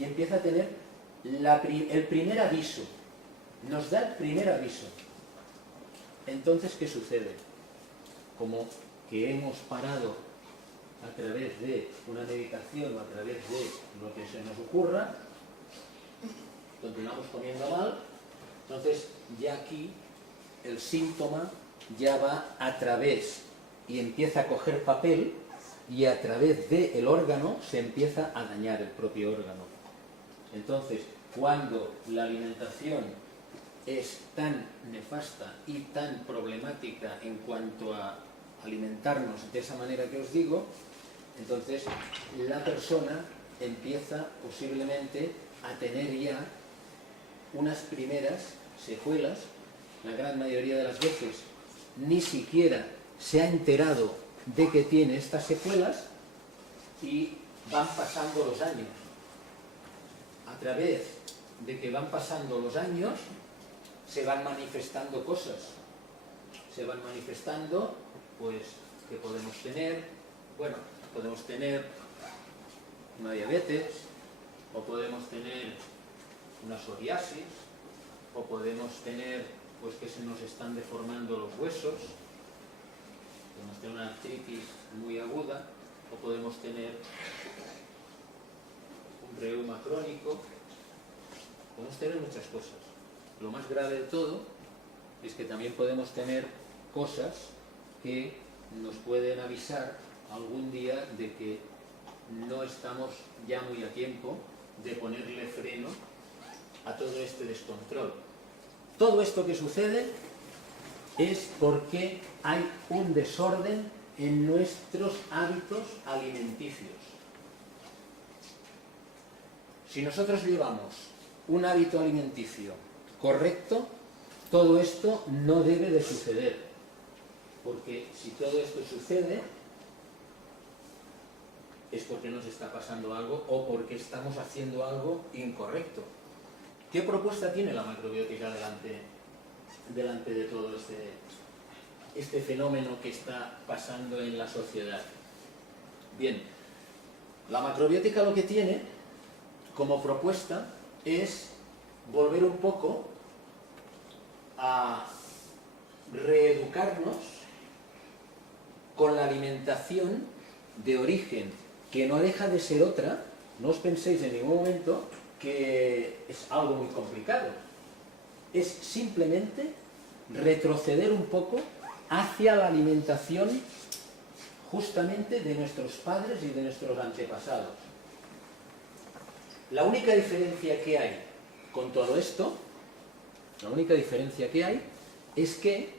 y empieza a tener el primer aviso. Nos da el primer aviso. Entonces, ¿qué sucede? Como que hemos parado a través de una meditación o a través de lo que se nos ocurra, continuamos comiendo mal, entonces ya aquí el síntoma ya va a través y empieza a coger papel y a través del órgano se empieza a dañar el propio órgano. Entonces, cuando la alimentación es tan nefasta y tan problemática en cuanto a alimentarnos de esa manera que os digo, entonces la persona empieza posiblemente a tener ya unas primeras secuelas. La gran mayoría de las veces ni siquiera se ha enterado de que tiene estas secuelas y van pasando los años. A través de que van pasando los años se van manifestando cosas. Se van manifestando, pues, que podemos tener, bueno, podemos tener una diabetes, o podemos tener una psoriasis, o podemos tener, pues, que se nos están deformando los huesos, podemos tener una artritis muy aguda, o podemos tener un reuma crónico, podemos tener muchas cosas. Lo más grave de todo es que también podemos tener cosas que nos pueden avisar algún día de que no estamos ya muy a tiempo de ponerle freno a todo este descontrol. Todo esto que sucede es porque hay un desorden en nuestros hábitos alimenticios. Si nosotros llevamos un hábito alimenticio correcto, todo esto no debe de suceder. Porque si todo esto sucede, es porque nos está pasando algo o porque estamos haciendo algo incorrecto. ¿Qué propuesta tiene la macrobiótica delante de todo este fenómeno que está pasando en la sociedad? Bien, la macrobiótica lo que tiene como propuesta es volver un poco a reeducarnos con la alimentación de origen, que no deja de ser otra. No os penséis en ningún momento que es algo muy complicado. Es simplemente retroceder un poco hacia la alimentación justamente de nuestros padres y de nuestros antepasados. La única diferencia que hay con todo esto, la única diferencia que hay es que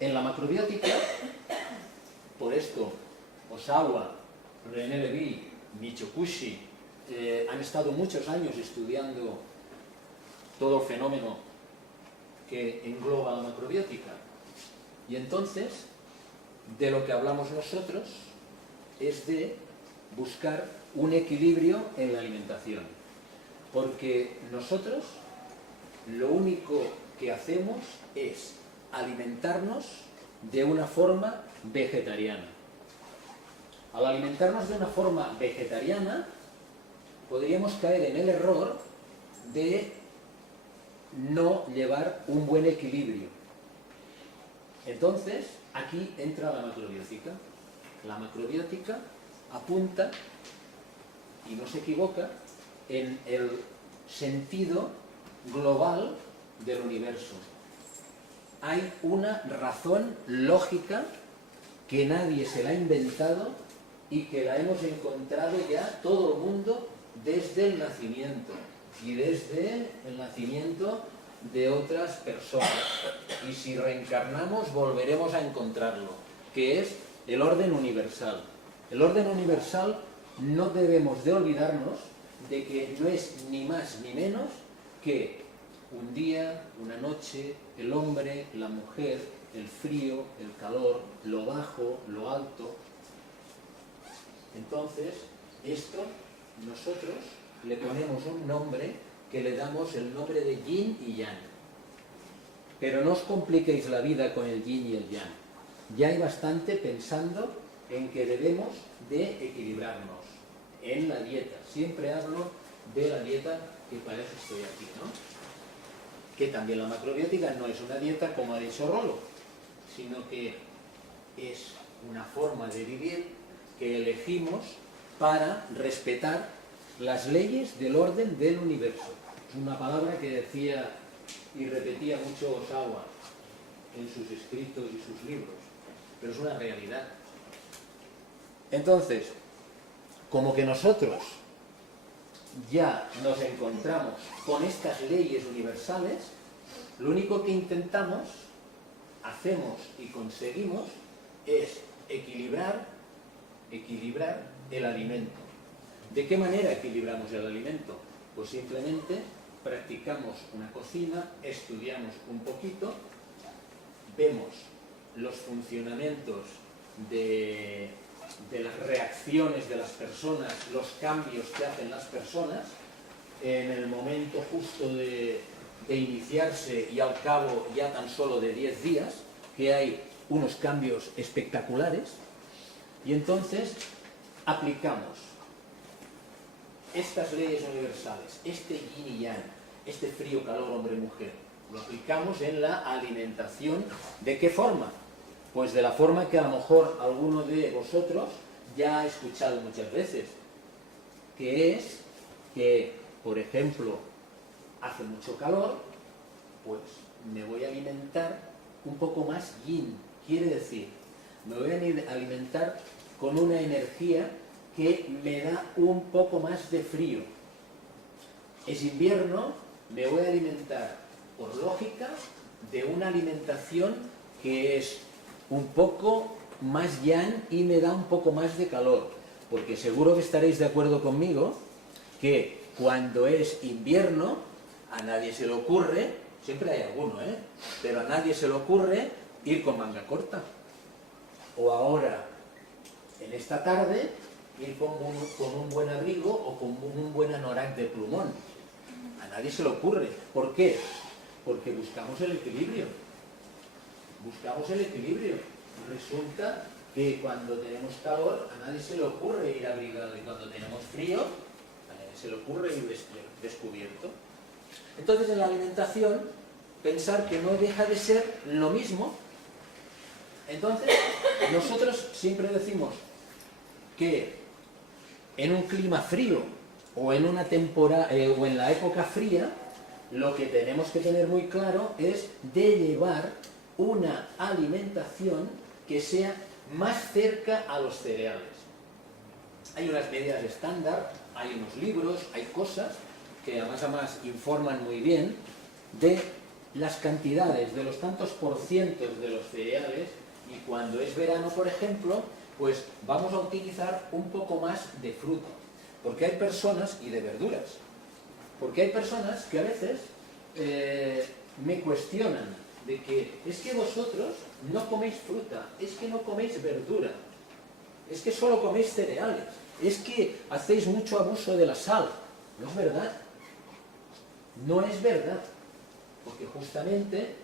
en la macrobiótica, por esto Osawa, René Lévy, Michio Kushi han estado muchos años estudiando todo el fenómeno que engloba la macrobiótica. Y entonces, de lo que hablamos nosotros es de buscar un equilibrio en la alimentación. Porque nosotros lo único que hacemos es alimentarnos de una forma vegetariana. Al alimentarnos de una forma vegetariana, podríamos caer en el error de no llevar un buen equilibrio. Entonces, aquí entra la macrobiótica. La macrobiótica apunta, y no se equivoca, en el sentido global del universo. Hay una razón lógica que nadie se la ha inventado y que la hemos encontrado ya todo el mundo desde el nacimiento y desde el nacimiento de otras personas. Y si reencarnamos volveremos a encontrarlo, que es el orden universal. El orden universal no debemos de olvidarnos de que no es ni más ni menos que un día, una noche, el hombre, la mujer, el frío, el calor, lo bajo, lo alto. Entonces, esto nosotros le ponemos un nombre que le damos el nombre de yin y yang. Pero no os compliquéis la vida con el yin y el yang. Ya hay bastante pensando en que debemos de equilibrarnos en la dieta. Siempre hablo de la dieta que parece que estoy aquí, ¿no? Que también la macrobiótica no es una dieta, como ha dicho Rolo, sino que es una forma de vivir que elegimos para respetar las leyes del orden del universo. Es una palabra que decía y repetía mucho Osawa en sus escritos y sus libros, pero es una realidad. Entonces, como que nosotros ya nos encontramos con estas leyes universales, lo único que intentamos, hacemos y conseguimos es equilibrar el alimento. ¿De qué manera equilibramos el alimento? Pues simplemente practicamos una cocina, estudiamos un poquito, vemos los funcionamientos de las reacciones de las personas, los cambios que hacen las personas en el momento justo de iniciarse y al cabo ya tan solo de 10 días, que hay unos cambios espectaculares, y entonces aplicamos estas leyes universales, este yin y yang, este frío, calor, hombre, mujer, lo aplicamos en la alimentación. ¿De qué forma? Pues de la forma que a lo mejor alguno de vosotros ya ha escuchado muchas veces, que es que, por ejemplo, hace mucho calor, pues me voy a alimentar un poco más yin, quiere decir, me voy a alimentar con una energía que me da un poco más de frío. Es invierno, me voy a alimentar, por lógica, de una alimentación que es un poco más yang y me da un poco más de calor, porque seguro que estaréis de acuerdo conmigo que cuando es invierno a nadie se le ocurre, siempre hay alguno, pero a nadie se le ocurre ir con manga corta, o ahora en esta tarde ir con un buen abrigo o con un buen anorak de plumón. A nadie se le ocurre. ¿Por qué? Porque buscamos el equilibrio. Buscamos el equilibrio. Resulta que cuando tenemos calor a nadie se le ocurre ir abrigado, y cuando tenemos frío a nadie se le ocurre ir descubierto. Entonces, en la alimentación, pensar que no deja de ser lo mismo. Entonces, nosotros siempre decimos que en un clima frío o en una temporada o en la época fría, lo que tenemos que tener muy claro es de llevar una alimentación que sea más cerca a los cereales. Hay unas medidas estándar, hay unos libros, hay cosas que además informan muy bien de las cantidades, de los tantos porcientos de los cereales, y cuando es verano, por ejemplo, pues vamos a utilizar un poco más de fruta, porque hay personas, y de verduras, porque hay personas que a veces me cuestionan de que es que vosotros no coméis fruta, es que no coméis verdura, es que solo coméis cereales, es que hacéis mucho abuso de la sal. No es verdad, no es verdad, porque justamente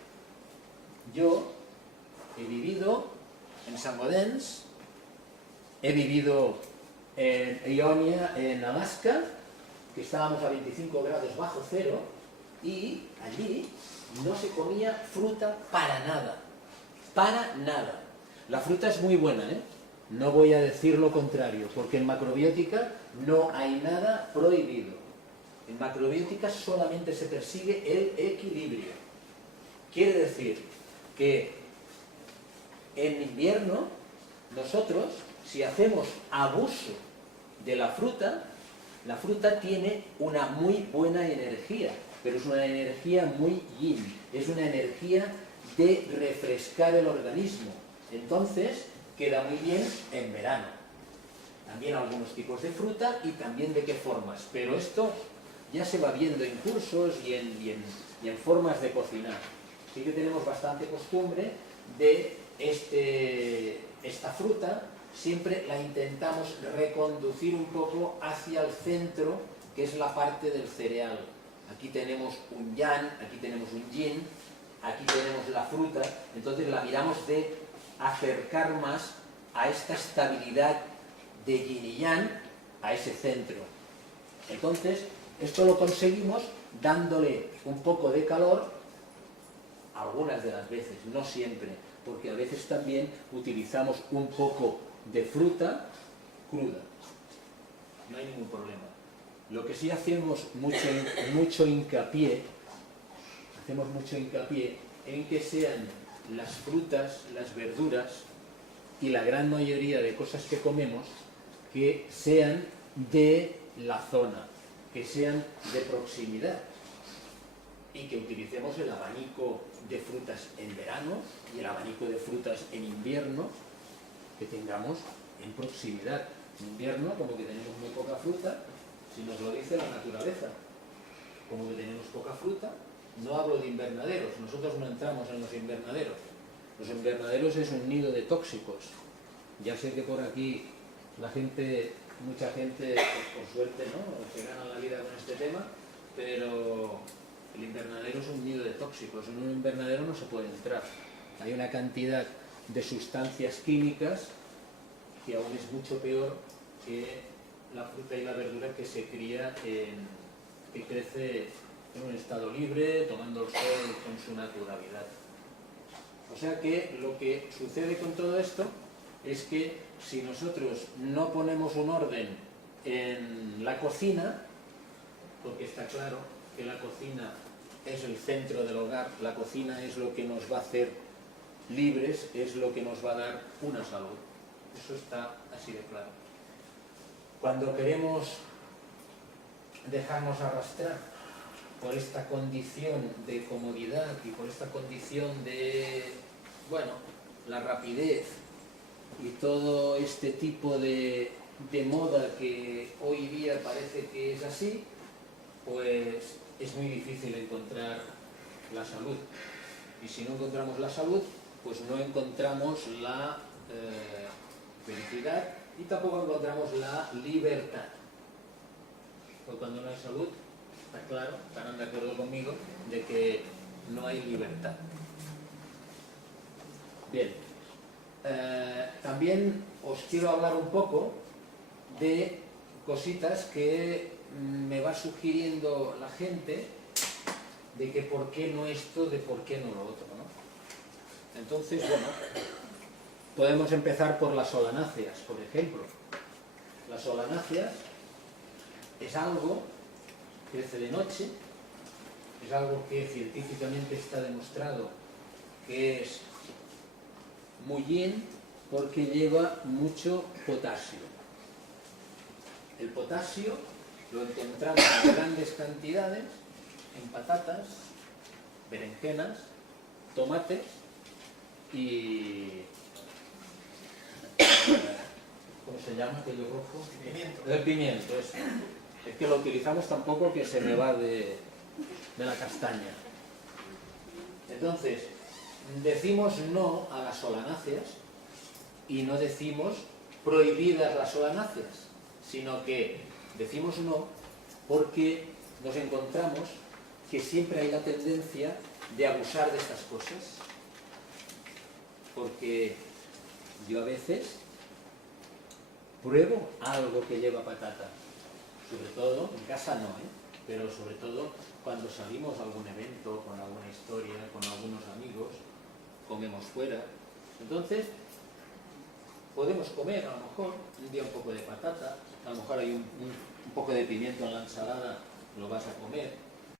yo he vivido en Sant Gaudens, he vivido en Ionia, en Alaska, que estábamos a 25 grados bajo cero, y allí no se comía fruta para nada. Para nada. La fruta es muy buena, no voy a decir lo contrario, porque en macrobiótica no hay nada prohibido. En macrobiótica solamente se persigue el equilibrio. Quiere decir que en invierno nosotros, si hacemos abuso de la fruta tiene una muy buena energía, pero es una energía muy yin, es una energía de refrescar el organismo. Entonces, queda muy bien en verano. También algunos tipos de fruta y también de qué formas, pero esto ya se va viendo en cursos y en formas de cocinar. Sí que tenemos bastante costumbre de esta fruta, siempre la intentamos reconducir un poco hacia el centro, que es la parte del cereal. Aquí tenemos un yang, aquí tenemos un yin, aquí tenemos la fruta, entonces la miramos de acercar más a esta estabilidad de yin y yang, a ese centro. Entonces, Esto lo conseguimos dándole un poco de calor algunas de las veces, no siempre, porque a veces también utilizamos un poco de fruta cruda. No hay ningún problema. Lo que sí hacemos mucho hincapié en que sean las frutas, las verduras y la gran mayoría de cosas que comemos que sean de la zona, que sean de proximidad y que utilicemos el abanico de frutas en verano y el abanico de frutas en invierno que tengamos en proximidad. En invierno, como que tenemos muy poca fruta, si nos lo dice la naturaleza, como que tenemos poca fruta, no hablo de invernaderos, nosotros no entramos en los invernaderos. Los invernaderos es un nido de tóxicos. Ya sé que por aquí la gente, mucha gente, pues por suerte, ¿no?, se gana la vida con este tema, pero el invernadero es un nido de tóxicos. En un invernadero no se puede entrar. Hay una cantidad de sustancias químicas que aún es mucho peor que la fruta y la verdura que se cría que crece en un estado libre, tomando el sol con su naturalidad. O sea que lo que sucede con todo esto es que si nosotros no ponemos un orden en la cocina, porque está claro que la cocina es el centro del hogar, la cocina es lo que nos va a hacer libres, es lo que nos va a dar una salud. Eso está así de claro. Cuando queremos dejarnos arrastrar por esta condición de comodidad y por esta condición de, bueno, la rapidez y todo este tipo de moda que hoy día parece que es así, pues es muy difícil encontrar la salud. Y si no encontramos la salud, pues no encontramos la felicidad y tampoco encontramos la libertad. Porque cuando no hay salud, está claro, estarán de acuerdo conmigo, de que no hay libertad. Bien, también os quiero hablar un poco de cositas que me va sugiriendo la gente, de que por qué no esto, de por qué no lo otro, ¿no? Entonces, bueno, podemos empezar por las solanáceas, por ejemplo. Las solanáceas es algo que crece de noche, es algo que científicamente está demostrado que es muy bien porque lleva mucho potasio. El potasio lo encontramos en grandes cantidades en patatas, berenjenas, tomates y... ¿cómo se llama aquello rojo? Pimiento. El pimiento, eso. Es que lo utilizamos tampoco que se me va de la castaña. Entonces, decimos no a las solanáceas y no decimos prohibidas las solanáceas, sino que decimos no porque nos encontramos que siempre hay la tendencia de abusar de estas cosas. Porque yo a veces pruebo algo que lleva patata, sobre todo, en casa no, pero sobre todo cuando salimos a algún evento, con alguna historia, con algunos amigos, comemos fuera. Entonces, podemos comer a lo mejor un día un poco de patata, a lo mejor hay un poco de pimiento en la ensalada, lo vas a comer,